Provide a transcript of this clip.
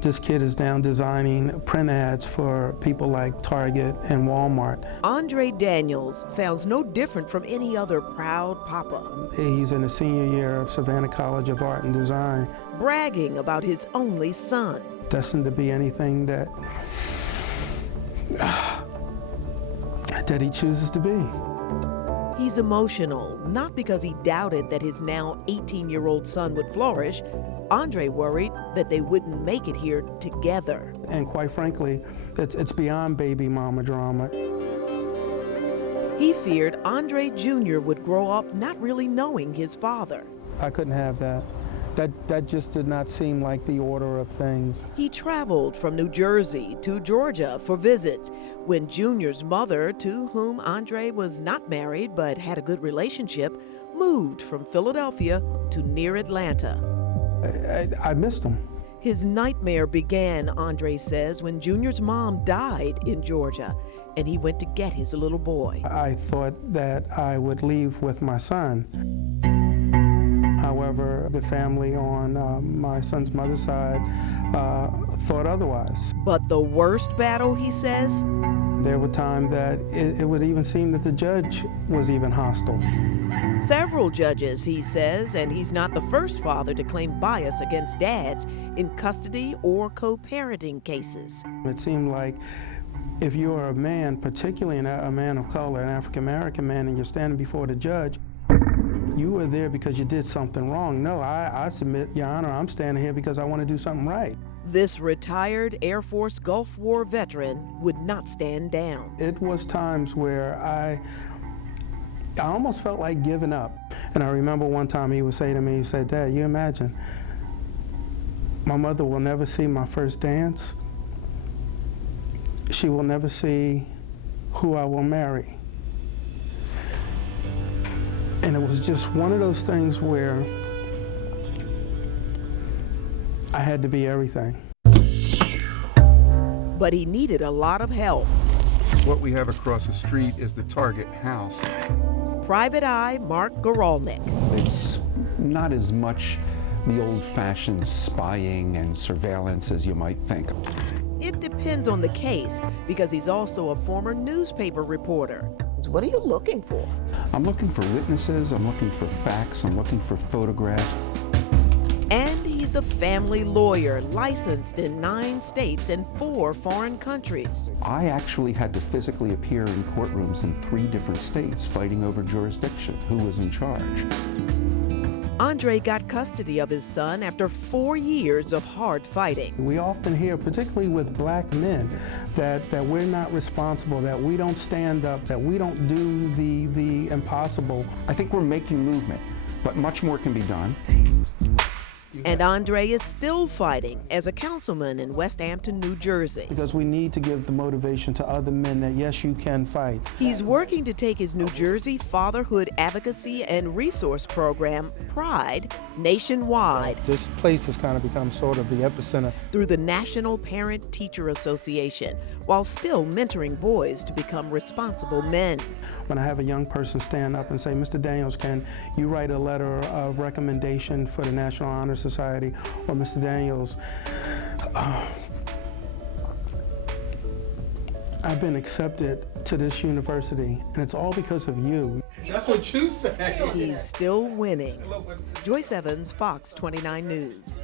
This kid is now designing print ads for people like Target and Walmart. Andre Daniels sounds no different from any other proud papa. He's in the senior year of Savannah College of Art and Design. Bragging about his only son. Destined to be anything that he chooses to be. He's emotional, not because he doubted that his now 18-year-old son would flourish. Andre worried that they wouldn't make it here together. And quite frankly, it's beyond baby mama drama. He feared Andre Jr. would grow up not really knowing his father. I couldn't have that. That just did not seem like the order of things. He traveled from New Jersey to Georgia for visits when Junior's mother, to whom Andre was not married but had a good relationship, moved from Philadelphia to near Atlanta. I missed him. His nightmare began, Andre says, when Junior's mom died in Georgia and he went to get his little boy. I thought that I would leave with my son. However, the family on my son's mother's side thought otherwise. But the worst battle, he says? There were times that it would even seem that the judge was even hostile. Several judges, he says, and he's not the first father to claim bias against dads in custody or co-parenting cases. It seemed like if you are a man, particularly a man of color, an African-American man, and you're standing before the judge, you were there because you did something wrong. No, I submit, Your Honor, I'm standing here because I want to do something right. This retired Air Force Gulf War veteran would not stand down. It was times where I almost felt like giving up. And I remember one time he would say to me, he said, "Dad, you imagine, my mother will never see my first dance. She will never see who I will marry." And it was just one of those things where I had to be everything. But he needed a lot of help. What we have across the street is the Target house. Private Eye Mark Goralnik. It's not as much the old-fashioned spying and surveillance as you might think. It depends on the case, because he's also a former newspaper reporter. So what are you looking for? I'm looking for witnesses, I'm looking for facts, I'm looking for photographs. And he's a family lawyer, licensed in 9 states and 4 foreign countries. I actually had to physically appear in courtrooms in 3 different states fighting over jurisdiction, who was in charge. Andre got custody of his son after 4 years of hard fighting. We often hear, particularly with black men, that we're not responsible, that we don't stand up, that we don't do the impossible. I think we're making movement, but much more can be done. And Andre is still fighting as a councilman in West Hampton, New Jersey. Because we need to give the motivation to other men that yes, you can fight. He's working to take his New Jersey fatherhood advocacy and resource program, Pride, nationwide. This place has kind of become sort of the epicenter. Through the National Parent Teacher Association, while still mentoring boys to become responsible men. When I have a young person stand up and say, "Mr. Daniels, can you write a letter of recommendation for the National Honor Society?" Or, "Mr. Daniels, I've been accepted to this university, and it's all because of you." That's what you say. He's still winning. Joyce Evans, Fox 29 News.